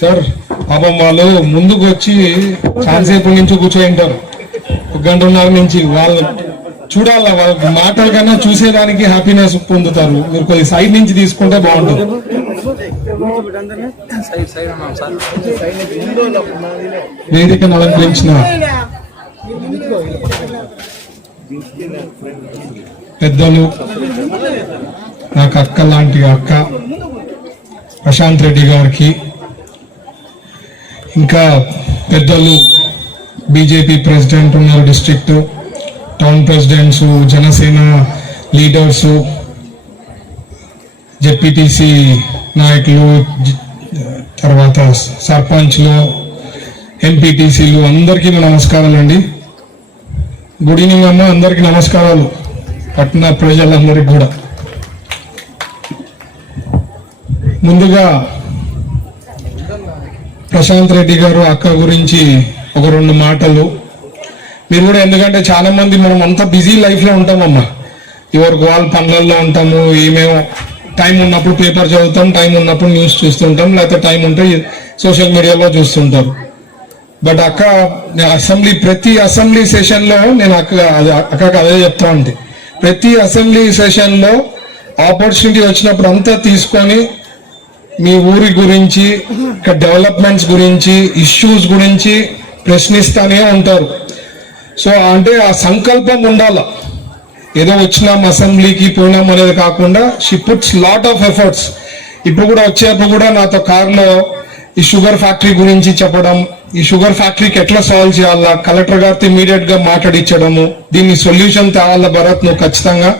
Sir పాపం వాళ్ళు ముందుకు వచ్చి చాలాసేపు నుంచి కూర్చోయింటారు. ఒక గంటన్నర నుంచి వాళ్ళు చూడాల? వాళ్ళ మాటల కన్నా చూసేదానికి హ్యాపీనెస్ పొందుతారు. మీరు కొద్ది సైడ్ నుంచి తీసుకుంటే బాగుంటుంది. వేదికను అలంకరించిన పెద్దలు నాకు అక్క లాంటి అక్క. ప్రశాంత్ రెడ్డి గారికి ఇంకా పెద్దలు బీజేపీ ప్రెసిడెంట్ ఉన్నారు district town presidents Janasena leaders ZPTC నాయకులు తర్వాత సర్పంచ్లు ఎంపీటీసీలు అందరికీ నా నమస్కారాలు అండి. గుడ్ ఈవినింగ్ అమ్మ అందరికీ నమస్కారాలు. పట్టణ ప్రజలందరికీ కూడా. ముందుగా ప్రశాంత్ రెడ్డి గారు అక్క గురించి ఒక రెండు మాటలు. మీరు కూడా ఎందుకంటే చాలా మంది మనం అంతా బిజీ లైఫ్లో ఉంటామమ్మా. ఎవరికి వాళ్ళ పనులలో ఉంటాము ఏమేమో టైం ఉన్నప్పుడు పేపర్ చదువుతాం టైం ఉన్నప్పుడు న్యూస్ చూస్తుంటాం లేకపోతే టైం ఉంటే సోషల్ మీడియాలో చూస్తుంటారు. బట్ అక్క అసెంబ్లీ ప్రతి అసెంబ్లీ సెషన్లో నేను అక్క అదే- అక్కకి అదే చెప్తా ఉంటే. ప్రతి అసెంబ్లీ సెషన్లో ఆపర్చునిటీ వచ్చినప్పుడు అంతా తీసుకొని మీ ఊరి గురించి డెవలప్మెంట్స్ గురించి ఇష్యూస్ గురించి ప్రశ్నిస్తానే ఉంటారు. సో అంటే ఆ సంకల్పం ఉండాల. ఏదో వచ్చినాం అసెంబ్లీకి పోయినాం అనేది కాకుండా she puts lot of efforts ఇప్పుడు కూడా వచ్చేప్పుడు కూడా నాతో కారులో ఈ షుగర్ ఫ్యాక్టరీ గురించి చెప్పడం ఈ షుగర్ ఫ్యాక్టరీకి ఎట్లా సాల్వ్ చేయాలా కలెక్టర్ గారితో ఇమీడియట్గా మాట్లాడిచ్చడము దీన్ని సొల్యూషన్ తేవాలా భరత్ నువ్వు ఖచ్చితంగా.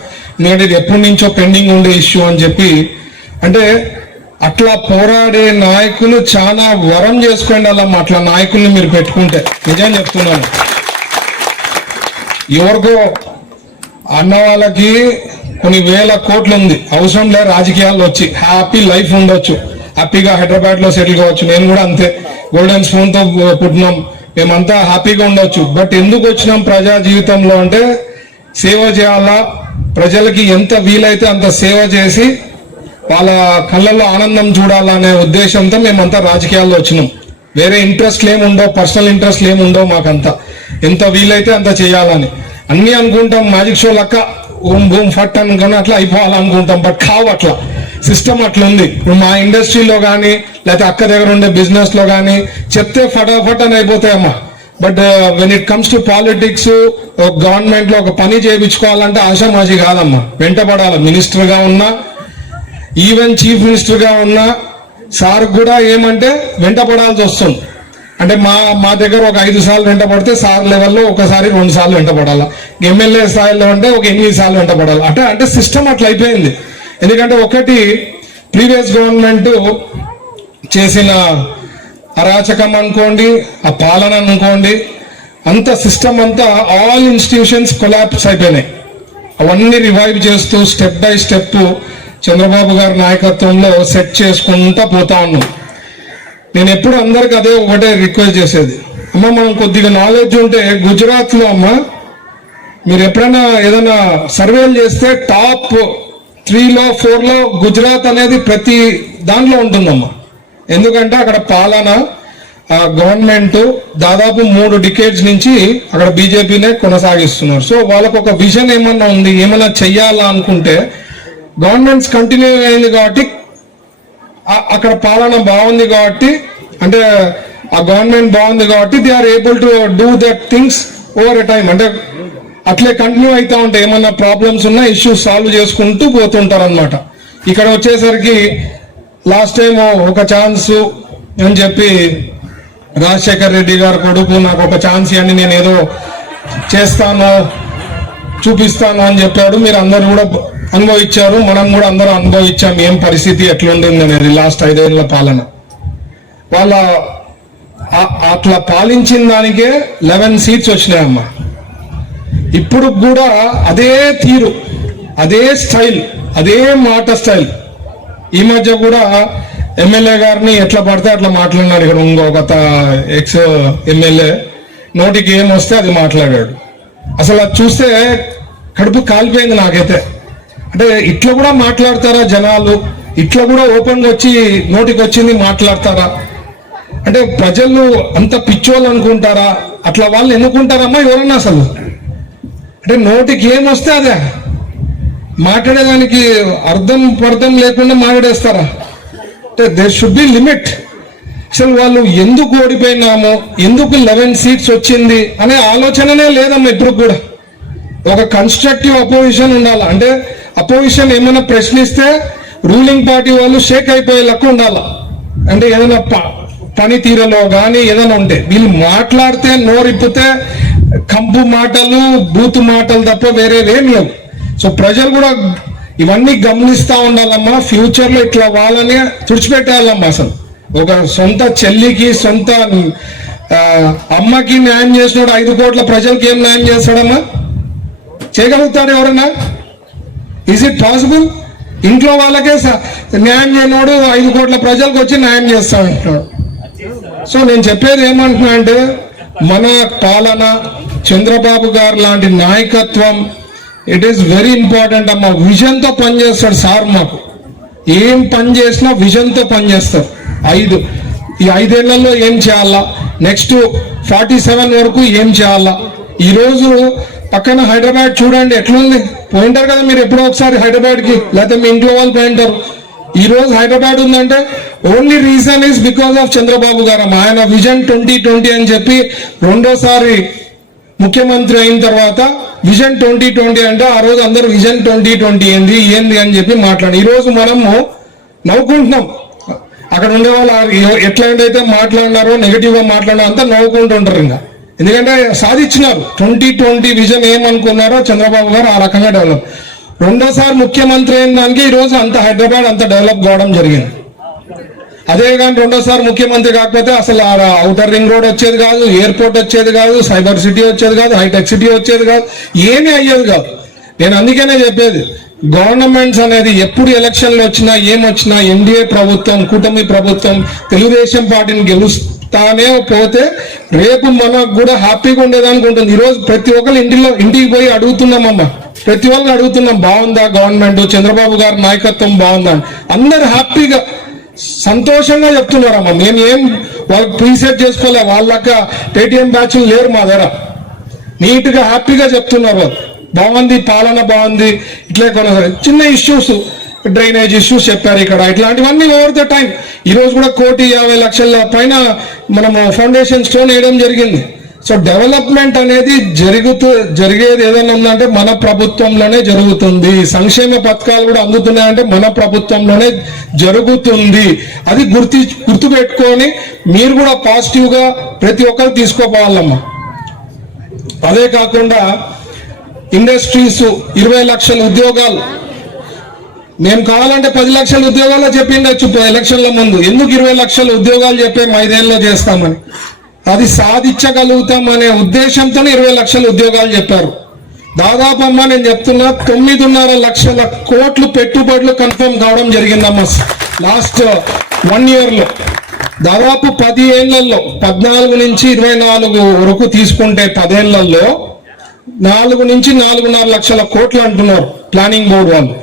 నేను ఇది ఎప్పటి నుంచో పెండింగ్ ఉండే ఇష్యూ అని చెప్పి అంటే అట్లా పోరాడే నాయకులు చాలా వరం చేసుకోండి అలా అట్లా నాయకుల్ని మీరు పెట్టుకుంటే. నిజం చెప్తున్నాను. ఎవరికో అన్న వాళ్ళకి కొన్ని వేల కోట్లు ఉంది. అవసరం లే రాజకీయాల్లో వచ్చి హ్యాపీ లైఫ్ ఉండొచ్చు. హ్యాపీగా హైదరాబాద్లో సెటిల్ కావచ్చు. నేను కూడా అంతే. గోల్డెన్ స్పూన్తో పుట్టినాం. మేమంతా హ్యాపీగా ఉండొచ్చు. బట్ ఎందుకు వచ్చినాం ప్రజా జీవితంలో అంటే సేవ చేయాలా? ప్రజలకి ఎంత వీలైతే అంత సేవ చేసి వాళ్ళ కళ్ళల్లో ఆనందం చూడాలనే ఉద్దేశంతో మేమంతా రాజకీయాల్లో వచ్చినాం. వేరే ఇంట్రెస్ట్ ఉండవు పర్సనల్ ఇంట్రెస్ట్ ఏముండవు మాకంతా. ఎంత వీలైతే అంత చేయాలని. అన్నీ అనుకుంటాం మ్యాజిక్ షో లెక్క ఓం బూమ్ ఫట్ అనుకుని అట్లా అయిపోవాలనుకుంటాం బట్ కావు అట్లా. సిస్టమ్ అట్లా ఉంది ఇప్పుడు మా ఇండస్ట్రీలో కానీ లేకపోతే అక్క దగ్గర ఉండే బిజినెస్లో కానీ చెప్తే ఫటాఫట్ అని అయిపోతాయమ్మా but when it comes to politics గవర్నమెంట్లో ఒక పని చేయించుకోవాలంటే ఆశామాజీ కాదమ్మా. వెంటబడాలి. మినిస్టర్గా ఉన్నా ఈవెన్ చీఫ్ మినిస్టర్గా ఉన్న సార్ కూడా ఏమంటే వెంటపడాల్సి వస్తుంది. అంటే మా మా దగ్గర ఒక ఐదు సార్లు వెంటపడితే సార్ లెవెల్లో ఒకసారి రెండు సార్లు వెంటపడాలి. ఎమ్మెల్యే స్థాయిలో అంటే ఒక ఎనిమిది సార్లు వెంటపడాలి. అంటే అంటే సిస్టమ్ అట్లా అయిపోయింది. ఎందుకంటే ఒకటి ప్రీవియస్ గవర్నమెంట్ చేసిన అరాచకం అనుకోండి ఆ పాలన అనుకోండి అంత సిస్టమ్ అంతా ఆల్ ఇన్స్టిట్యూషన్స్ కొలాప్స్ అయిపోయినాయి. అవన్నీ రివైవ్ చేస్తూ స్టెప్ బై స్టెప్ చంద్రబాబు గారి నాయకత్వంలో సెట్ చేసుకుంటా పోతా ఉన్నాం. నేను ఎప్పుడు అందరికి అదే ఒకటే రిక్వెస్ట్ చేసేది. అమ్మ మనం కొద్దిగా నాలెడ్జ్ ఉంటే గుజరాత్లో అమ్మ మీరు ఎప్పుడైనా ఏదైనా సర్వేలు చేస్తే టాప్ త్రీలో ఫోర్లో గుజరాత్ అనేది ప్రతి దాంట్లో ఉంటుందమ్మా. ఎందుకంటే అక్కడ పాలన గవర్నమెంట్ దాదాపు మూడు డికేట్స్ నుంచి అక్కడ బీజేపీనే కొనసాగిస్తున్నారు. సో వాళ్ళకు ఒక విజన్ ఏమన్నా ఉంది ఏమన్నా చెయ్యాలా అనుకుంటే గవర్నమెంట్స్ కంటిన్యూ అయింది కాబట్టి అక్కడ పాలన బాగుంది కాబట్టి అంటే ఆ గవర్నమెంట్ బాగుంది కాబట్టి they are able to do that things over a time అంటే అట్లే కంటిన్యూ అవుతా ఉంటాయి ఏమన్నా ప్రాబ్లమ్స్ ఉన్నా ఇష్యూస్ సాల్వ్ చేసుకుంటూ పోతుంటారు అనమాట ఇక్కడ వచ్చేసరికి లాస్ట్ టైం ఒక ఛాన్స్ అని చెప్పి రాజశేఖర్ రెడ్డి గారు కొడుకు నాకు ఒక ఛాన్స్ ఇవ్వండి నేను ఏదో చేస్తాను చూపిస్తాను అని చెప్పాడు. మీరు అందరు కూడా అనుభవించారు. మనం కూడా అందరూ అనుభవించాం. ఏం పరిస్థితి ఎట్లుండింది అనేది లాస్ట్ ఐదేళ్ళ పాలన. వాళ్ళ అట్లా పాలించిన దానికే లెవెన్ సీట్స్ వచ్చినాయమ్మా. ఇప్పుడు కూడా అదే తీరు అదే స్టైల్ అదే మాట స్టైల్. ఈ మధ్య కూడా ఎమ్మెల్యే గారిని ఎట్లా పడితే అట్లా మాట్లాడినాడు ఇక్కడ ఇంకొక ఎక్స్ ఎమ్మెల్యే నోటికి ఏం వస్తే అది మాట్లాడాడు. అసలు అది చూస్తే కడుపు కాలిపోయింది నాకైతే. అంటే ఇట్లా కూడా మాట్లాడతారా జనాలు? ఇట్లా కూడా ఓపెన్గా వచ్చి నోటికి వచ్చింది మాట్లాడతారా? అంటే ప్రజలు అంత పిచ్చోళ్ళు అనుకుంటారా? అట్లా వాళ్ళు ఎన్నుకుంటారమ్మా ఎవరన్నా అసలు? అంటే నోటికి ఏం వస్తే అదే. మాట్లాడేదానికి అర్థం పర్థం లేకుండా మాట్లాడేస్తారా? అంటే దేర్ షుడ్ బి లిమిట్ అసలు వాళ్ళు ఎందుకు ఓడిపోయినాము ఎందుకు లెవెన్ సీట్స్ వచ్చింది అనే ఆలోచననే లేదమ్మా ఇప్పుడు కూడా. ఒక కన్స్ట్రక్టివ్ అపోజిషన్ ఉండాలి? అంటే అపోజిషన్ ఏమైనా ప్రశ్నిస్తే రూలింగ్ పార్టీ వాళ్ళు షేక్ అయిపోయే లెక్క ఉండాలి? అంటే ఏదైనా ప- పనితీరలో కానీ ఏదైనా ఉంటే వీళ్ళు మాట్లాడితే నోరిప్పితే కంపు మాటలు బూతు మాటలు తప్ప వేరే లేవు. సో ప్రజలు కూడా ఇవన్నీ గమనిస్తూ ఉండాలమ్మా ఫ్యూచర్లో ఇట్లా వాళ్ళని తుడిచిపెట్టాలమ్మా అసలు. ఒక సొంత చెల్లికి సొంత అమ్మకి న్యాయం చేసినాడు ఐదు కోట్ల ప్రజలకి ఏం న్యాయం చేస్తాడమ్మా? చేయగలుగుతాడు ఎవరన్నా? ఈజ్ ఇట్ పాసిబుల్ ఇంట్లో వాళ్ళకే న్యాయం చేయనోడు ఐదు కోట్ల ప్రజలకు వచ్చి న్యాయం చేస్తాడంటున్నాడు సో నేను చెప్పేది ఏమంటున్నా అంటే మన పాలన చంద్రబాబు గారు లాంటి నాయకత్వం ఇట్ ఈస్ వెరీ ఇంపార్టెంట్ అమ్మ. విజన్తో పనిచేస్తాడు సార్ మాకు. ఏం పని చేసినా విజన్తో పనిచేస్తాడు. ఐదు. ఈ ఐదేళ్ళలో ఏం చేయాలా? నెక్స్ట్ ఫార్టీ సెవెన్ వరకు ఏం చేయాలా? ఈరోజు పక్కన హైదరాబాద్ చూడండి ఎట్లుంది? పోయింటారు కదా మీరు ఎప్పుడో ఒకసారి హైదరాబాద్కి లేకపోతే మీ ఇంట్లో వాళ్ళు పోయింటారు. ఈరోజు హైదరాబాద్ ఉందంటే only reason is because of Chandrababu గారు. ఆయన విజన్ ట్వంటీ ట్వంటీ అని చెప్పి రెండోసారి ముఖ్యమంత్రి అయిన తర్వాత విజన్ ట్వంటీ ట్వంటీ అంటే ఆ రోజు అందరూ విజన్ ట్వంటీ ట్వంటీ ఏంది ఏంది అని చెప్పి మాట్లాడి ఈరోజు మనము నవ్వుకుంటున్నాం. అక్కడ ఉండే వాళ్ళు ఎట్లాంటి అయితే మాట్లాడినారో నెగిటివ్గా మాట్లాడినారో అంతా నవ్వుకుంటూ ఉంటారు ఇంకా. ఎందుకంటే సాధించినారు. ట్వంటీ ట్వంటీ విజన్ ఏమనుకున్నారో చంద్రబాబు గారు ఆ రకంగా డెవలప్ రెండోసారి ముఖ్యమంత్రి అయిన దానికి ఈరోజు అంత హైదరాబాద్ అంత డెవలప్ కావడం జరిగింది. అదే కానీ రెండోసారి ముఖ్యమంత్రి కాకపోతే అసలు అవుటర్ రింగ్ రోడ్ వచ్చేది కాదు ఎయిర్పోర్ట్ వచ్చేది కాదు సైబర్ సిటీ వచ్చేది కాదు హైటెక్ సిటీ వచ్చేది కాదు ఏమీ అయ్యేది కాదు. నేను అందుకనే చెప్పేది గవర్నమెంట్స్ అనేది ఎప్పుడు ఎలక్షన్లు వచ్చినా ఏమొచ్చినా ఎన్డీఏ ప్రభుత్వం కూటమి ప్రభుత్వం తెలుగుదేశం పార్టీని గెలుస్తానే పోతే రేపు మనకు కూడా హ్యాపీగా ఉండేదానికి ఉంటుంది. ఈరోజు ప్రతి ఒక్కరు ఇంటిలో ఇంటికి పోయి అడుగుతున్నామమ్మా. ప్రతి ఒక్కరు అడుగుతున్నాం బాగుందా గవర్నమెంట్ చంద్రబాబు గారి నాయకత్వం బాగుందా? అని. అందరు హ్యాపీగా సంతోషంగా చెప్తున్నారమ్మా. మేము ఏం వాళ్ళకి ప్రీసెట్ చేసుకోలే వాళ్ళక పేటిఎం బ్యాచ్ లేరు మా దగ్గర. నీట్గా హ్యాపీగా చెప్తున్నారు వాళ్ళు. బాగుంది పాలన బాగుంది ఇట్లే కొనసాగి చిన్న ఇష్యూస్ డ్రైనేజ్ ఇష్యూస్ చెప్పారు ఇక్కడ. ఇట్లాంటివన్నీ ఓవర్ ద టైం ఈరోజు కూడా కోటి యాభై లక్షల పైన మనము ఫౌండేషన్ స్టోన్ వేయడం జరిగింది. సో డెవలప్మెంట్ అనేది జరుగుతూ జరిగేది ఏదైనా ఉందంటే మన ప్రభుత్వంలోనే జరుగుతుంది. సంక్షేమ పథకాలు కూడా అందుతున్నాయంటే మన ప్రభుత్వంలోనే జరుగుతుంది. అది గుర్తి గుర్తు పెట్టుకొని మీరు కూడా పాజిటివ్గా ప్రతి ఒక్కరు తీసుకోపోవాలమ్మా. అదే కాకుండా ఇండస్ట్రీస్ ఇరవై లక్షల ఉద్యోగాలు. మేము కావాలంటే పది లక్షల ఉద్యోగాలు చెప్పిండొచ్చు ఎలక్షన్ల ముందు. ఎందుకు ఇరవై లక్షల ఉద్యోగాలు చెప్పే ఐదేళ్ళలో చేస్తామని? అది సాధించగలుగుతాం అనే ఉద్దేశంతో ఇరవై లక్షల ఉద్యోగాలు చెప్పారు. దాదాపు అమ్మా నేను చెప్తున్నా తొమ్మిదిన్నర లక్షల కోట్లు పెట్టుబడులు కన్ఫర్మ్ కావడం జరిగిందమ్మా. లాస్ట్ వన్ ఇయర్లో. దాదాపు పది ఏళ్ళలో పద్నాలుగు నుంచి ఇరవై నాలుగు వరకు తీసుకుంటే పదేళ్ళలో నాలుగు నుంచి నాలుగున్నర లక్షల కోట్లు అంటున్నారు ప్లానింగ్ బోర్డు వాళ్ళు.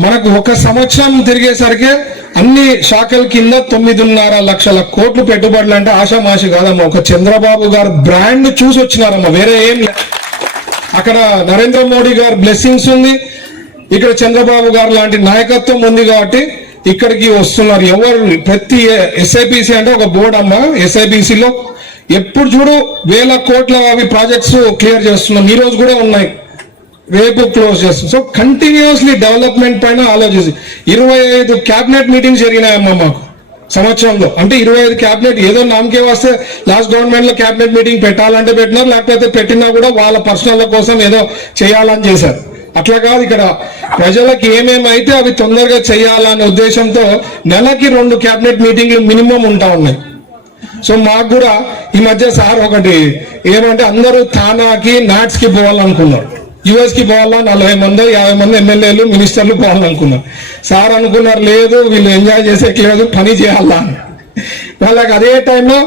మనకు ఒక సంవత్సరం తిరిగేసరికి అన్ని శాఖల కింద తొమ్మిదిన్నర లక్షల కోట్లు పెట్టుబడులు అంటే ఆషామాషి కాదమ్మా. ఒక చంద్రబాబు గారు బ్రాండ్ చూసి వచ్చినారమ్మా వేరే ఏం అక్కడ నరేంద్ర మోడీ గారు బ్లెస్సింగ్స్ ఉంది. ఇక్కడ చంద్రబాబు గారు లాంటి నాయకత్వం ఉంది కాబట్టి ఇక్కడికి వస్తున్నారు ఎవరు? ప్రతి ఎస్ఐపిసి అంటే ఒక బోర్డు అమ్మ ఎస్ఐపిసిలో ఎప్పుడు చూడు వేల కోట్ల అవి ప్రాజెక్ట్స్ క్లియర్ చేస్తున్నాం. ఈ రోజు కూడా ఉన్నాయి. రేపు క్లోజ్ చేస్తుంది సో కంటిన్యూస్లీ డెవలప్మెంట్ పైన ఆలోచించి. ఇరవై ఐదు క్యాబినెట్ మీటింగ్స్ జరిగినాయమ్మా మాకు సంవత్సరంలో. అంటే ఇరవై ఐదు క్యాబినెట్ ఏదో నామకే వస్తే లాస్ట్ గవర్నమెంట్లో క్యాబినెట్ మీటింగ్ పెట్టాలంటే పెట్టినారు లేకపోతే పెట్టినా కూడా వాళ్ళ పర్సనల్ కోసం ఏదో చేయాలని చేశారు. అట్లా కాదు ఇక్కడ. ప్రజలకు ఏమేమైతే అవి తొందరగా చేయాలనే ఉద్దేశంతో నెలకి రెండు క్యాబినెట్ మీటింగ్లు మినిమం ఉంటా ఉన్నాయి. సో మాకు కూడా ఈ మధ్య సార్ ఒకటి ఏమంటే అందరూ థానాకి నాట్స్కి పోవాలనుకున్నారు. యుఎస్కి పోవాలా? నలభై మంది యాభై మంది ఎమ్మెల్యేలు మినిస్టర్లు పోవాలనుకున్నారు. సార్ అనుకున్నారు లేదు వీళ్ళు ఎంజాయ్ చేసేకి లేదు పని చేయాలా? వాళ్ళకి అదే టైంలో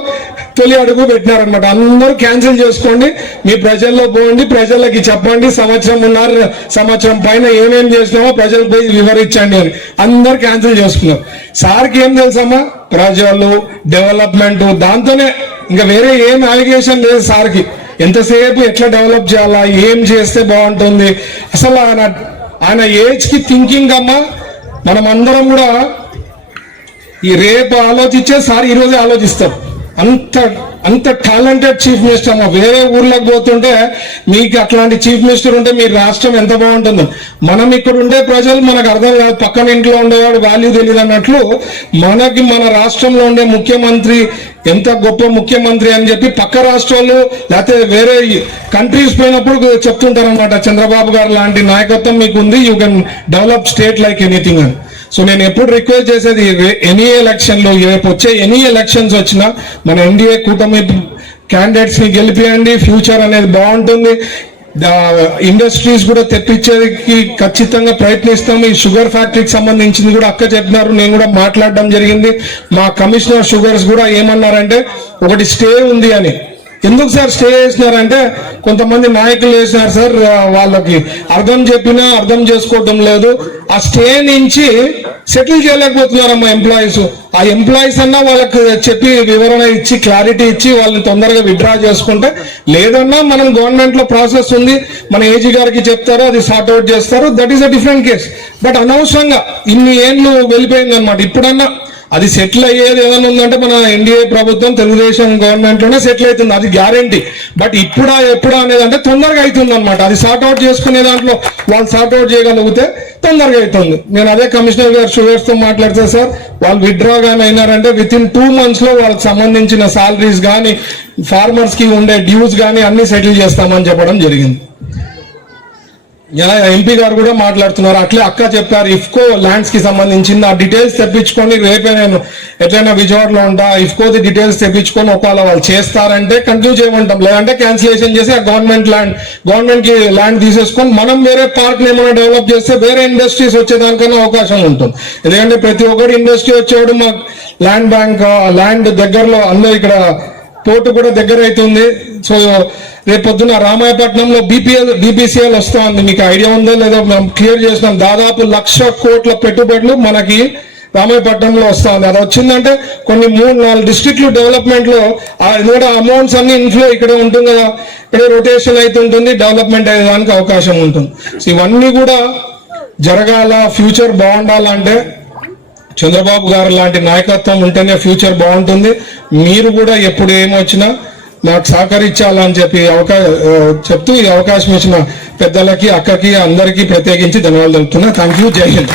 తొలి అడుగు పెట్టినారనమాట అందరూ క్యాన్సిల్ చేసుకోండి. మీ ప్రజల్లో పోండి. ప్రజలకి చెప్పండి. సంవత్సరం ఉన్నారు. సంవత్సరం పైన ఏమేమి చేసినామో ప్రజలకు పోయి వివరించండి అని. అందరు క్యాన్సిల్ చేసుకున్నారు. సార్కి ఏం తెలుసమ్మా? ప్రజలు డెవలప్మెంట్ దాంతోనే ఇంకా వేరే ఏం అలిగేషన్ లేదు సార్కి. ఎంతసేపు ఎట్లా డెవలప్ చేయాలా? ఏం చేస్తే బాగుంటుంది? అసలు ఆయన ఆయన ఏజ్కి థింకింగ్ అమ్మా. మనం అందరం కూడా ఈ రేపు ఆలోచించే సార్ ఈరోజే ఆలోచిస్తాం. ఆలోచిస్తారు అంత అంత టాలెంటెడ్ చీఫ్ మినిస్టర్ అమ్మ వేరే ఊర్లోకి పోతుంటే మీకు అట్లాంటి చీఫ్ మినిస్టర్ ఉంటే మీ రాష్ట్రం ఎంత బాగుంటుందో. మనం ఇక్కడ ఉండే ప్రజలు మనకు అర్థం కాదు పక్కన ఇంట్లో ఉండేవాడు వాల్యూ తెలియదు అన్నట్లు మనకి మన రాష్ట్రంలో ఉండే ముఖ్యమంత్రి ఎంత గొప్ప ముఖ్యమంత్రి అని చెప్పి పక్క రాష్ట్రాలు లేకపోతే వేరే కంట్రీస్ పోయినప్పుడు చెప్తుంటారు అనమాట చంద్రబాబు గారు లాంటి నాయకత్వం మీకు ఉంది you can develop state like anything అని. సో నేను ఎప్పుడు రిక్వెస్ట్ చేసేది ఎనీ ఎలక్షన్లో రేపు వచ్చే ఎనీ ఎలక్షన్స్ వచ్చినా మన ఎన్డీఏ కూటమి క్యాండిడేట్స్ని గెలిపియండి ఫ్యూచర్ అనేది బాగుంటుంది. ఇండస్ట్రీస్ కూడా తెప్పించేకి ఖచ్చితంగా ప్రయత్నిస్తాం. ఈ షుగర్ ఫ్యాక్టరీకి సంబంధించింది కూడా అక్క చెప్పినారు నేను కూడా మాట్లాడడం జరిగింది. మా కమిషనర్ షుగర్స్ కూడా ఏమన్నారంటే ఒకటి స్టే ఉంది అని. ఎందుకు సార్ స్టే చేసినారంటే కొంతమంది నాయకులు వేసినారు సార్ వాళ్ళకి అర్థం చెప్పినా అర్థం చేసుకోవటం లేదు. ఆ స్టే నుంచి సెటిల్ చేయలేకపోతున్నారమ్మా ఎంప్లాయీస్. ఆ ఎంప్లాయీస్ అన్నా వాళ్ళకి చెప్పి వివరణ ఇచ్చి క్లారిటీ ఇచ్చి వాళ్ళని తొందరగా విత్డ్రా చేసుకుంటే లేదన్నా మనం గవర్నమెంట్లో ప్రాసెస్ ఉంది మన ఏజీ గారికి చెప్తారు అది సార్ట్అవుట్ చేస్తారు. That is a different case but అనవసరంగా ఇన్ని ఏండ్లు వెళ్ళిపోయింది అనమాట ఇప్పుడన్నా అది సెటిల్ అయ్యేది ఏదైనా ఉందంటే మన ఎన్డీఏ ప్రభుత్వం తెలుగుదేశం గవర్నమెంట్లోనే సెటిల్ అవుతుంది. అది గ్యారంటీ బట్ ఇప్పుడా ఎప్పుడా అనేది అంటే తొందరగా అవుతుంది అనమాట అది సార్ట్అవుట్ చేసుకునే దాంట్లో వాళ్ళు సార్ట్అవుట్ చేయగలిగితే తొందరగా అవుతుంది నేను అదే కమిషనర్ గారు షుగర్స్తో మాట్లాడితే సార్ వాళ్ళు విత్డ్రా కానీ అయినారంటే విత్ ఇన్ టూ మంత్స్లో వాళ్ళకి సంబంధించిన సాలరీస్ కానీ ఫార్మర్స్కి ఉండే డ్యూస్ కానీ అన్ని సెటిల్ చేస్తామని చెప్పడం జరిగింది. ఎంపీ గారు కూడా మాట్లాడుతున్నారు. అట్లే అక్క చెప్పారు ఇఫ్కో ల్యాండ్స్కి సంబంధించింది ఆ డీటెయిల్స్ తెప్పించుకొని రేపే నేను ఎట్లయినా విజయవాడలో ఉంటా ఇఫ్కోది డీటెయిల్స్ తెప్పించుకొని ఒకవేళ వాళ్ళు చేస్తారంటే కంటిన్యూ చేయమంటాం. లేదంటే క్యాన్సిలేషన్ చేసి ఆ గవర్నమెంట్ ల్యాండ్ గవర్నమెంట్కి ల్యాండ్ తీసేసుకొని మనం వేరే పార్క్ ఏమైనా డెవలప్ చేస్తే వేరే ఇండస్ట్రీస్ వచ్చేదానికన్నా అవకాశం ఉంటుంది. ఎందుకంటే ప్రతి ఒక్కరు ఇండస్ట్రీ వచ్చేవాడు మా ల్యాండ్ బ్యాంక్ ల్యాండ్ దగ్గరలో అందరూ ఇక్కడ పోర్టు కూడా దగ్గర అవుతుంది సో రేపొద్దున రామాయపట్నంలో బీపీఎల్ బీపీసీఎల్ వస్తా ఉంది మీకు ఐడియా ఉందో లేదో మేము క్లియర్ చేసినాం. దాదాపు లక్ష కోట్ల పెట్టుబడులు మనకి రామాయపట్నంలో వస్తా ఉంది అది వచ్చిందంటే కొన్ని మూడు నాలుగు డిస్ట్రిక్ట్లు డెవలప్మెంట్లో కూడా అమౌంట్స్ అన్ని ఇన్ఫ్లో ఇక్కడే ఉంటుంది కదా. ఇక్కడ రొటేషన్ అవుతుంటుంది డెవలప్మెంట్ అయ్యేదానికి అవకాశం ఉంటుంది. సో ఇవన్నీ కూడా జరగాల ఫ్యూచర్ బాగుండాలంటే చంద్రబాబు గారు లాంటి నాయకత్వం ఉంటేనే ఫ్యూచర్ బాగుంటుంది. మీరు కూడా ఎప్పుడు ఏమొచ్చినా నాకు సహకరించాలని చెప్పి అవకా చెప్తూ ఈ అవకాశం ఇచ్చిన పెద్దలకి అక్కకి అందరికీ ప్రత్యేకించి ధన్యవాదాలు తెలుపుతున్నా. థ్యాంక్ యూ జై హింద్